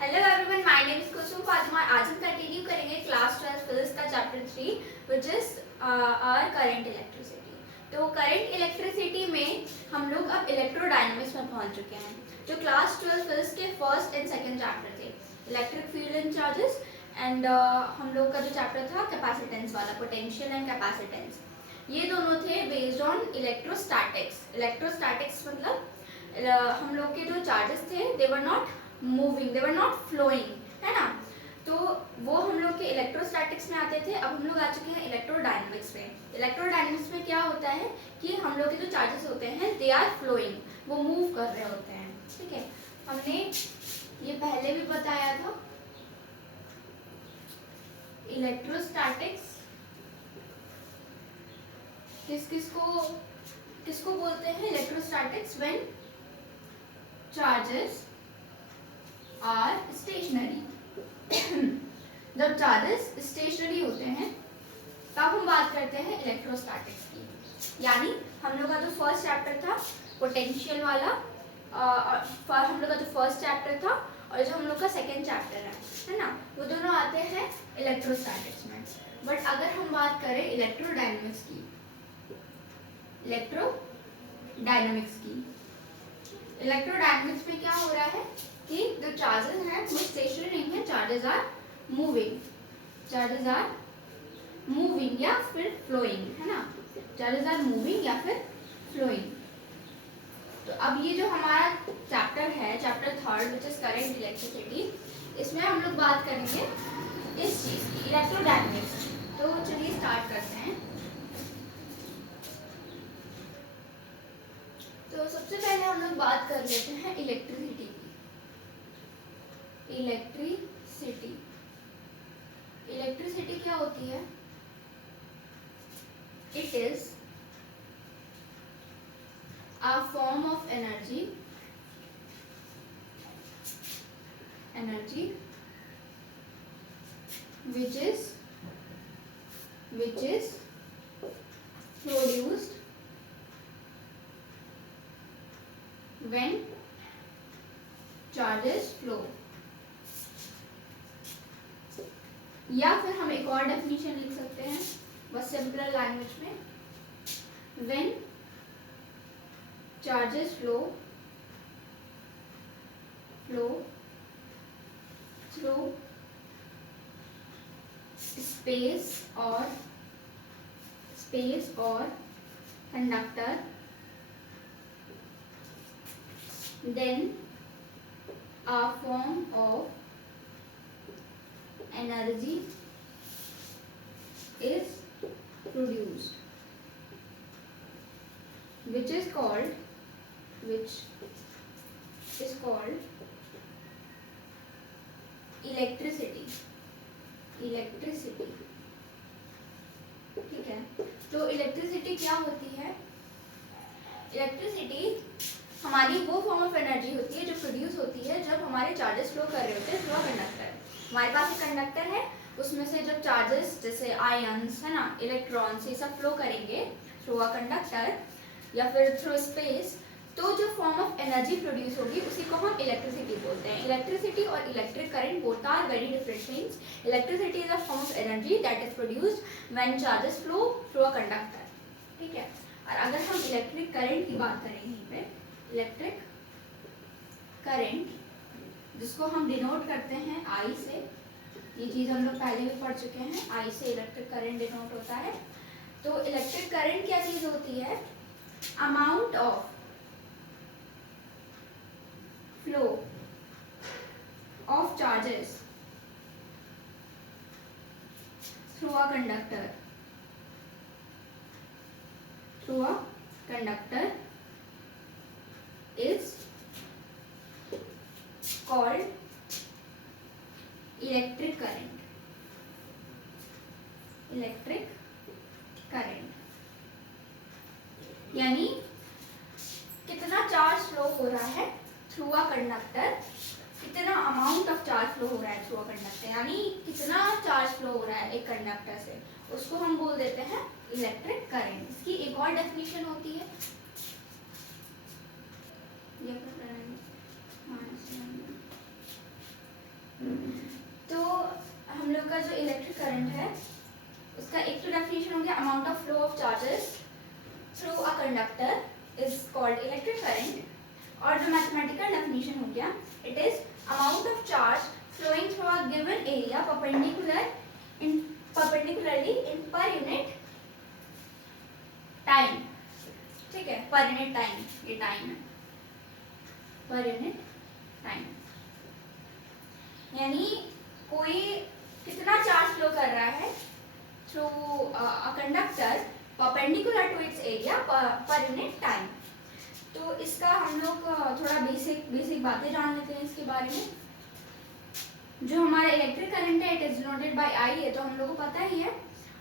Hello everyone, my name is Kusum Fatima. आज हम continue करेंगे क्लास 12 फिजिक्स का chapter 3 which is our current electricity. तो करंट इलेक्ट्रिसिटी में हम लोग अब इलेक्ट्रोडायनामिक्स में पहुंच चुके हैं, जो क्लास 12 फिजिक्स के फर्स्ट एंड सेकंड चैप्टर थे, electric field and charges. And हम लोग का जो चैप्टर था कैपेसिटेंस वाला, पोटेंशियल एंड कैपेसिटेंस, ये दोनों थे बेस्ड ऑन इलेक्ट्रोस्टैटिक्स। इलेक्ट्रोस्टैटिक्स मतलब हम लोग के जो चार्जेस थे they were not moving, they were not flowing, है ना। तो वो हम लोग के इलेक्ट्रोस्टैटिक्स में आते थे। अब हम लोग आ चुके हैं इलेक्ट्रोडायनामिक्स में। इलेक्ट्रोडायनामिक्स में क्या होता है कि हम लोग के जो चार्जेस होते हैं दे आर फ्लोइंग, वो मूव कर रहे होते हैं। ठीक है, हमने ये पहले भी बताया था। इलेक्ट्रोस्टैटिक्स किसको बोलते हैं? Electrostatics when charges are stationary. जब चार्जेस स्टेशनरी होते हैं तब हम बात करते हैं इलेक्ट्रोस्टैटिक्स की। यानी हम लोग का जो फर्स्ट चैप्टर था पोटेंशियल वाला, हम लोग का जो फर्स्ट चैप्टर था और जो हम लोग का सेकेंड चैप्टर है ना, वो दोनों आते हैं इलेक्ट्रोस्टैटिक्स में। बट अगर हम बात करें इलेक्ट्रोडायनामिक्स की, इलेक्ट्रोडायनामिक्स में क्या हो रहा है कि जो चार्जेस हैं वो स्टेशनरी नहीं है, चार्जेस आर मूविंग या फिर फ्लोइंग, है ना। चार्जेस आर मूविंग या फिर फ्लोइंग। तो अब ये जो हमारा चैप्टर है, chapter third which is current electricity, इसमें हम लोग बात करेंगे इस चीज की, इलेक्ट्रोडायनामिक्स। तो चलिए स्टार्ट करते हैं। तो सबसे पहले हम लोग बात कर लेते हैं इलेक्ट्रिसिटी की। इलेक्ट्रिसिटी क्या होती है? It is a form of energy which is produced when charges flow। या फिर हम एक और डेफिनेशन लिख सकते हैं बस सिंपल लैंग्वेज में, when charges flow through space or conductor, then a form of energy is produced which is called electricity. ठीक है, तो इलेक्ट्रिसिटी क्या होती है? इलेक्ट्रिसिटी हमारी वो फॉर्म ऑफ एनर्जी होती है जो प्रोड्यूस होती है जब हमारे चार्जेस फ्लो कर रहे होते हैं थ्रू अ कंडक्टर। हमारे पास एक कंडक्टर है, उसमें से जब चार्जेस जैसे आयंस, है ना, इलेक्ट्रॉन्स, ये सब फ्लो करेंगे थ्रू अ कंडक्टर या फिर थ्रू स्पेस, तो जो फॉर्म ऑफ एनर्जी प्रोड्यूस होगी उसी को हम इलेक्ट्रिसिटी बोलते हैं। इलेक्ट्रिसिटी और electric current both are very different things. Electricity is a form of energy that is produced when charges flow through a conductor. ठीक है, और अगर हम इलेक्ट्रिक करंट की बात करें यहीं पे, इलेक्ट्रिक करंट जिसको हम डिनोट करते हैं आई से, ये चीज हम लोग पहले भी पढ़ चुके हैं, आई से इलेक्ट्रिक करंट डिनोट होता है। तो इलेक्ट्रिक करंट क्या चीज होती है? Amount of flow of charges through a conductor is called electric current। यानी कितना चार्ज फ्लो हो रहा है थ्रू अ कंडक्टर, कितना अमाउंट ऑफ चार्ज फ्लो हो रहा है थ्रू अ कंडक्टर, यानी कितना चार्ज फ्लो हो रहा है एक कंडक्टर से, उसको हम बोल देते हैं इलेक्ट्रिक करंट। इसकी एक और डेफिनेशन होती है, लोग का जो इलेक्ट्रिक करंट है उसका एक तो डेफिनेशन हो गया amount of flow of charges through a conductor is called electric current. और जो मैथमेटिकल डेफिनेशन हो गया it is amount of charge flowing through a given area perpendicularly in per unit time. ठीक है, पर यूनिट टाइम, ये time है, पर यूनिट टाइम, यानी कोई कितना चार्ज फ्लो कर रहा है through a conductor perpendicular to its area per unit time. तो इसका हम लोग थोड़ा बेसिक बातें जान लेते हैं इसके बारे में। जो हमारा इलेक्ट्रिक करंट है it is denoted by I, ये तो हम लोग को पता ही है।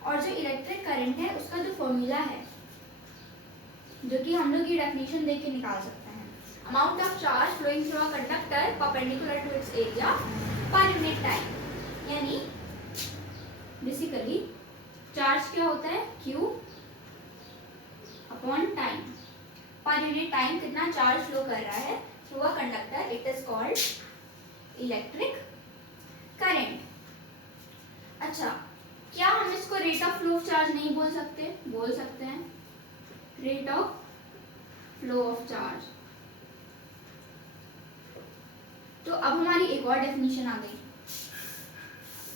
और जो इलेक्ट्रिक करंट है उसका जो फॉर्मूला है जो कि हम लोग ये डेफिनेशन देख के निकाल सकते हैं, amount of charge flowing through a conductor perpendicular to its area per unit time. यानी बेसिकली चार्ज क्या होता है, Q upon time, per unit time कितना चार्ज फ्लो कर रहा है through a conductor, it is called electric current. अच्छा, क्या हम इसको rate of flow of charge नहीं बोल सकते? बोल सकते हैं, rate of flow of charge. तो अब हमारी एक और डेफिनेशन आ गई।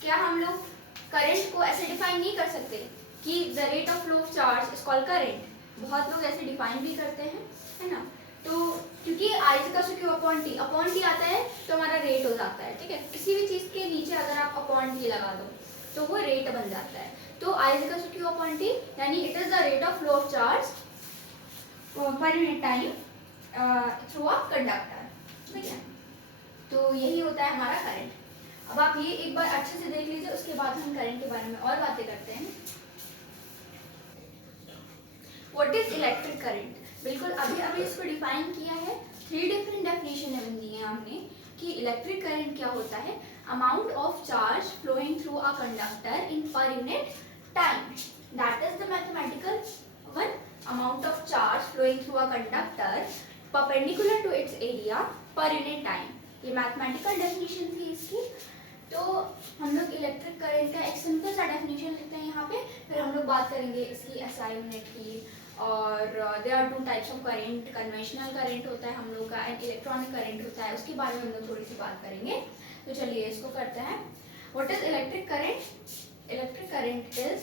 क्या हम लोग करंट को ऐसे डिफाइन नहीं कर सकते कि the rate of flow of charge is called current? बहुत लोग ऐसे डिफाइन भी करते हैं, है ना। तो क्योंकि आई का क्यू अपॉन टी आता है तो हमारा रेट हो जाता है। ठीक है, किसी भी चीज के नीचे अगर आप अपॉन टी लगा दो तो वो रेट बन जाता है। तो आई का क्यू अपॉन टी यानी it is the rate of flow of charge पर unit time through a conductor. ठीक है, तो यही होता है हमारा करंट। अब आप ये एक बार अच्छे से देख लीजिए, उसके बाद हम करंट के बारे में और बातें करते हैं। What is electric current? बिल्कुल अभी इसको डिफाइन किया है, 3 डिफरेंट डेफिनेशन दी है हमने कि इलेक्ट्रिक करंट क्या होता है, amount of charge flowing through a conductor in per unit time, that is the mathematical one, amount of charge flowing through a conductor perpendicular to its area per unit time. ये mathematical definition थी इसकी। तो हम लोग electric current का एक simple सा definition लिखते हैं यहाँ पे, फिर हम लोग बात करेंगे इसकी एसआई यूनिट की। और there are 2 types of current, conventional current होता है हम लोग का एंड इलेक्ट्रॉनिक करंट होता है, उसके बारे में हम लोग थोड़ी सी बात करेंगे। तो चलिए इसको करते हैं। What is electric current? Electric current is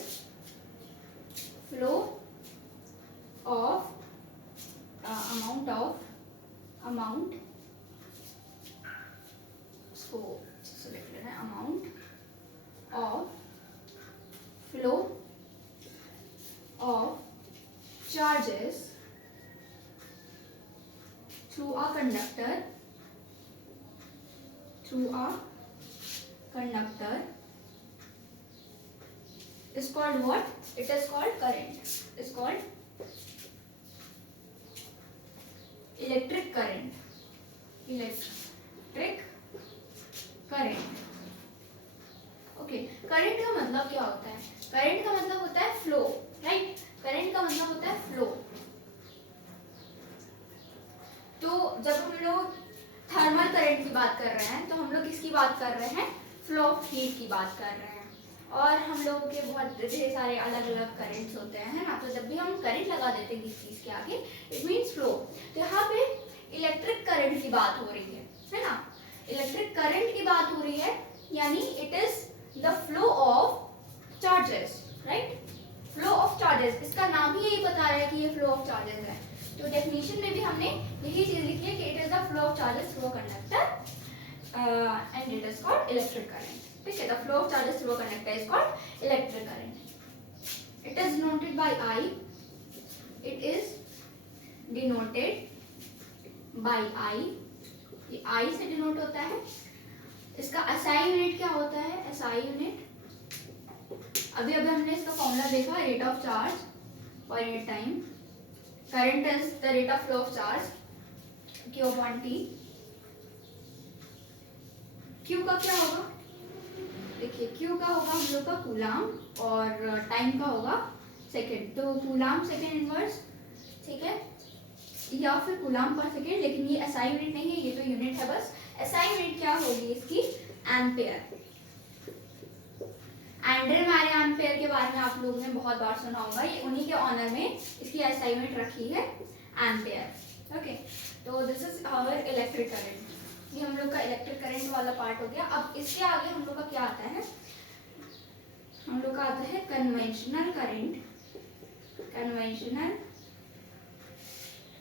flow of amount इसको लिख लेना है, amount of flow of charges through a conductor is called what? It is called current. Is called electric current. Electric current. Okay, current का मतलब क्या होता है? Current का मतलब होता है फ्लो, राइट? करंट का मतलब होता है फ्लो। तो जब हम लोग थर्मल करंट की बात कर रहे हैं तो हम लोग किसकी बात कर रहे हैं? फ्लो ऑफ हीट की बात कर रहे हैं। और हम लोगों के बहुत ढेर सारे अलग अलग करंट्स होते हैं, है ना। तो जब भी हम करंट लगा देते हैं किसी चीज के आगे, इट मीन्स फ्लो। तो यहाँ पे इलेक्ट्रिक करंट की बात हो रही है ना। इलेक्ट्रिक करंट की बात हो रही है, यानी it is the flow of charges, right? Flow of charges, इसका नाम ही यही बता रहा है कि ये फ्लो ऑफ चार्जेस है। तो डेफिनेशन में भी हमने यही चीज लिखी है कि it is the flow of charges through a conductor and it is called electric current. ठीक है, the flow of charges through a conductor is called electric current. It is denoted by I, it is denoted by I, ये I से denote होता है। इसका SI unit क्या होता है? एसआई यूनिट अभी हमने इसका फॉर्मूला देखा, रेट ऑफ चार्ज पर unit time. Current is the rate of flow of charge, Q upon T। Q का क्या होगा? देखिए Q का होगा हम लोग का कूलाम और टाइम का होगा सेकेंड। तो कूलाम सेकेंड इनवर्स, ठीक है, या फिर कूलाम पर सेकेंड, लेकिन ये एसआई यूनिट नहीं है, ये तो यूनिट है बस। एसआई यूनिट क्या होगी इसकी? एम्पेयर। एंड्रे मैरी एम्पेयर के बारे में आप लोगों ने बहुत बार सुना होगा, ये उन्हीं के ऑनर में इसकी असाइनमेंट रखी है, एम्पेयर। ओके, तो this is our electric current, ये हम लोग का इलेक्ट्रिक करंट वाला पार्ट हो गया। अब इसके आगे हम लोग का क्या आता है, हम लोग का आता है conventional current,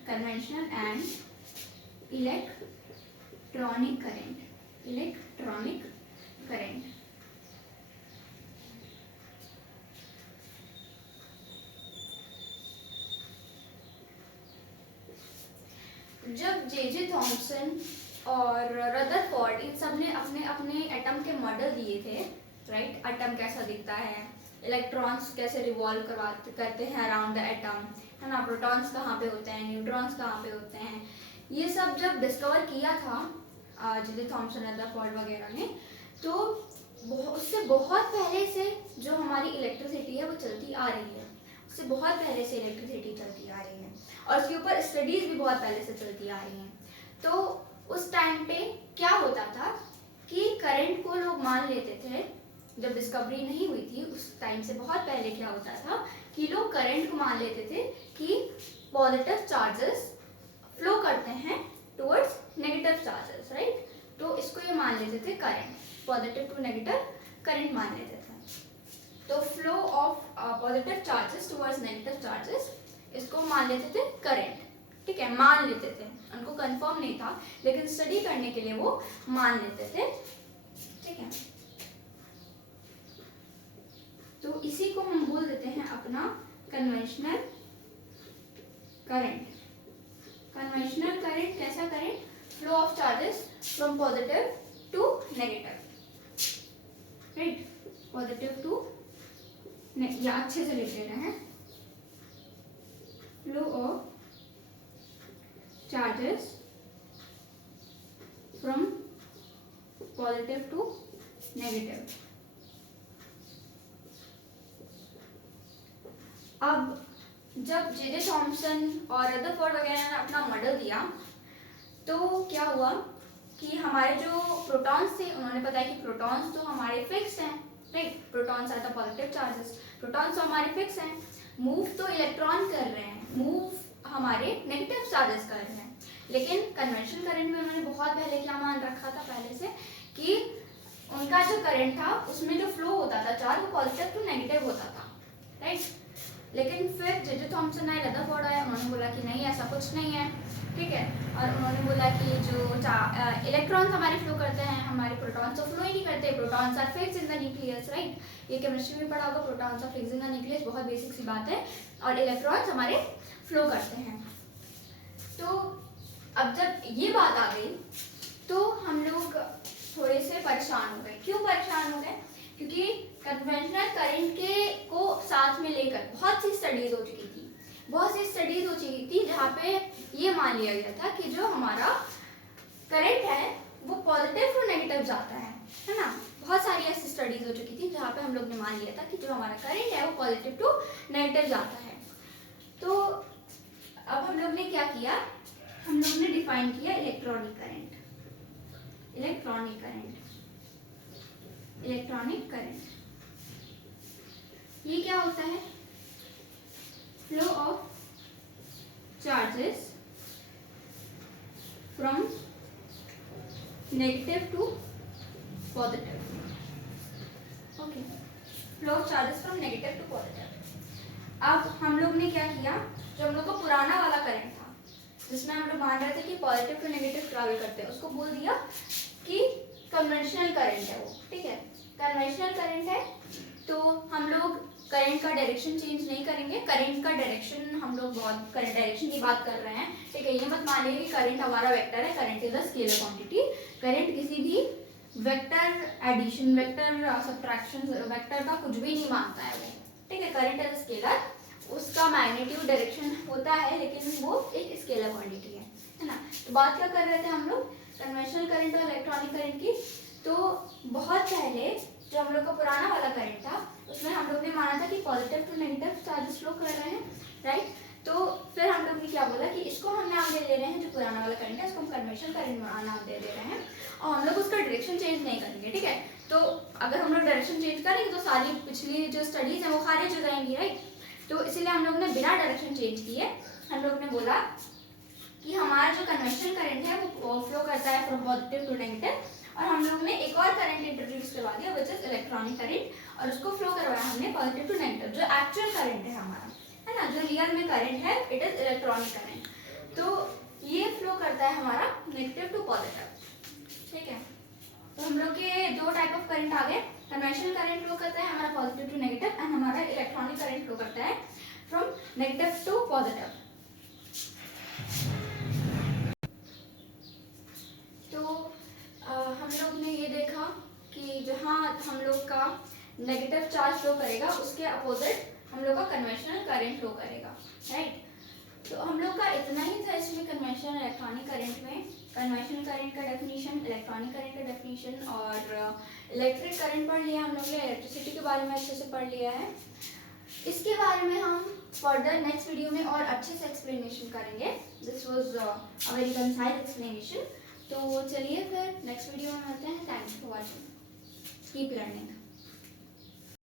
conventional and electronic current, electronic current. जब जे थॉम्सन और रदरफोर्ड इन सब ने अपने अपने एटम के मॉडल दिए थे, राइट, एटम कैसा दिखता है, इलेक्ट्रॉन्स कैसे रिवॉल्व करते हैं अराउंड द एटम, है ना, प्रोटॉन्स कहाँ पे होते हैं, न्यूट्रॉन्स कहाँ पे होते हैं, ये सब जब डिस्कवर किया था जे थॉम्सन रदरफोर्ड वगैरह ने, तो उससे बहुत पहले से जो हमारी इलेक्ट्रिसिटी है वो चलती आ रही है, उससे बहुत पहले से इलेक्ट्रिसिटी चलती आ रही है और उसके ऊपर स्टडीज भी बहुत पहले से चलती आ रही हैं। तो उस टाइम पे क्या होता था कि करंट को लोग मान लेते थे, जब डिस्कवरी नहीं हुई थी उस टाइम से बहुत पहले क्या होता था कि लोग करंट को मान लेते थे कि पॉजिटिव चार्जेस फ्लो करते हैं टुवर्ड्स नेगेटिव चार्जेस, राइट, तो इसको ये मान लेते थे current, positive to negative current मान लेते थे। तो flow of positive charges towards negative charges, इसको मान लेते थे करंट, ठीक है, मान लेते थे, उनको कंफर्म नहीं था लेकिन स्टडी करने के लिए वो मान लेते थे, ठीक है। तो इसी को हम बोल देते हैं अपना कन्वेंशनल करंट। कन्वेंशनल करंट कैसा current, flow of charges from positive to negative, right, positive to, या अच्छे से लिख ले रहे हैं, flow of charges from positive to negative. अब जब जे थॉम्सन और रदरफोर्ड वगैरह ने अपना मॉडल दिया तो क्या हुआ कि हमारे जो प्रोटॉन्स थे उन्होंने बताया कि प्रोटॉन्स तो हमारे फिक्स हैं, right, protons are the positive charges, protons तो हमारे फिक्स हैं, मूव तो इलेक्ट्रॉन कर रहे हैं, मूव हमारे नेगेटिव चार्जेस कर रहे हैं। लेकिन कन्वेंशनल करंट में उन्होंने बहुत पहले क्या मान रखा था पहले से कि उनका जो करंट था उसमें जो फ्लो होता था चार्ज वो पॉजिटिव टू नेगेटिव होता था, राइट। लेकिन फिर जे थॉम्सन आए, रदरफोर्ड आया, उन्होंने बोला कि नहीं ऐसा कुछ नहीं है, ठीक है, और उन्होंने बोला कि जो इलेक्ट्रॉन्स हमारे फ्लो करते हैं, हमारे प्रोटॉन्स तो फ्लो ही नहीं करते, protons are fixed in the nucleus, right, ये केमिस्ट्री में पढ़ा होगा, protons are fixed in the nucleus, बहुत बेसिक सी बात है, और इलेक्ट्रॉन्स हमारे फ्लो करते हैं। तो अब जब ये बात आ गई तो हम लोग थोड़े से परेशान हो गए। क्यों परेशान हो गए? क्योंकि कन्वेंशनल करंट के को साथ में लेकर बहुत सी स्टडीज हो चुकी थी जहाँ पे ये मान लिया गया था कि जो हमारा करंट है वो पॉजिटिव टू नेगेटिव जाता है ना। बहुत सारी ऐसी स्टडीज हो चुकी थी जहाँ पे हम लोग ने मान लिया था कि जो हमारा करंट है वो पॉजिटिव टू नेगेटिव जाता है। तो अब हम लोग ने क्या किया, हम लोग ने डिफाइन किया इलेक्ट्रॉनिक करंट। इलेक्ट्रॉनिक करंट ये क्या होता है? Flow of charges from negative to positive. Okay, flow of charges from negative to positive. अब हम लोग ने क्या किया, जो हम लोग का पुराना वाला करंट था जिसमें हम लोग मान रहे थे कि पॉजिटिव टू नेगेटिव ट्रैवल करते हैं, उसको बोल दिया कि कन्वेंशनल करंट है वो, ठीक है, कन्वेंशनल करंट है। तो हम लोग करंट का डायरेक्शन चेंज नहीं करेंगे। करंट का डायरेक्शन हम लोग बहुत करंट डायरेक्शन की बात कर रहे हैं, ठीक है, ये मत मानिए कि करंट हमारा वेक्टर है। Current is a scalar quantity. Current किसी भी vector addition, vector subtraction, vector का कुछ भी नहीं मानता है वो, ठीक है। करंट इज अ स्केलर, उसका मैग्नीट्यूड डायरेक्शन होता है लेकिन वो एक स्केलर क्वांटिटी है ना। तो बात क्या कर रहे थे हम लोग, कन्वेंशनल करंट और इलेक्ट्रॉनिक करंट की। तो बहुत पहले जो हम लोग का पुराना वाला करंट था उसमें हम लोग ने माना था कि positive to negative charges flow कर रहे हैं, राइट। तो फिर हम लोग ने क्या बोला कि इसको हम नाम दे रहे हैं, जो पुराना वाला करंट है इसको हम कन्वेंशन करंट नाम दे रहे हैं, और हम लोग उसका डायरेक्शन चेंज नहीं करेंगे, ठीक है। तो अगर हम लोग डायरेक्शन चेंज करेंगे तो सारी पिछली जो स्टडीज है वो खारिज हो जाएंगी, राइट। तो इसीलिए हम लोग ने बिना डायरेक्शन चेंज किए हम लोग ने बोला कि हमारा जो कन्वेंशन करंट है वो फ्लो करता है फ्रॉम पॉजिटिव टू नेगेटिव, और हम लोग ने एक और करंट इंट्रोड्यूस करवा दिया विच इज इलेक्ट्रॉनिक करंट, और उसको फ्लो करवाया हमने पॉजिटिव टू नेगेटिव। जो एक्चुअल करंट है हमारा, है ना, जो रियल में करंट है इट इज इलेक्ट्रॉनिक करंट, तो ये फ्लो करता है हमारा नेगेटिव टू पॉजिटिव, ठीक है। तो हम लोग के दो टाइप ऑफ करंट आ गए, कन्वेंशनल करंट फ्लो करता है हमारा पॉजिटिव टू नेगेटिव, एंड हमारा इलेक्ट्रॉनिक करंट फ्लो करता है फ्रॉम नेगेटिव टू पॉजिटिव। तो हम लोग ने ये देखा कि जहाँ हम लोग का नेगेटिव चार्ज फ्लो करेगा उसके अपोजिट हम लोग का कन्वेंशनल करंट फ्लो करेगा, राइट। तो हम लोग का इतना ही था इसमें कन्वेंशनल इलेक्ट्रॉनिक करंट में। कन्वेंशनल करंट का डेफिनेशन, इलेक्ट्रॉनिक करंट का डेफिनेशन और इलेक्ट्रिक करंट पढ़ लिया हम लोग ने, इलेक्ट्रिसिटी के बारे में अच्छे से पढ़ लिया है। इसके बारे में हम फर्दर नेक्स्ट वीडियो में और अच्छे से एक्सप्लेनेशन करेंगे। This was a very concise explanation. तो चलिए फिर नेक्स्ट वीडियो में मिलते हैं। Thanks for watching, keep learning.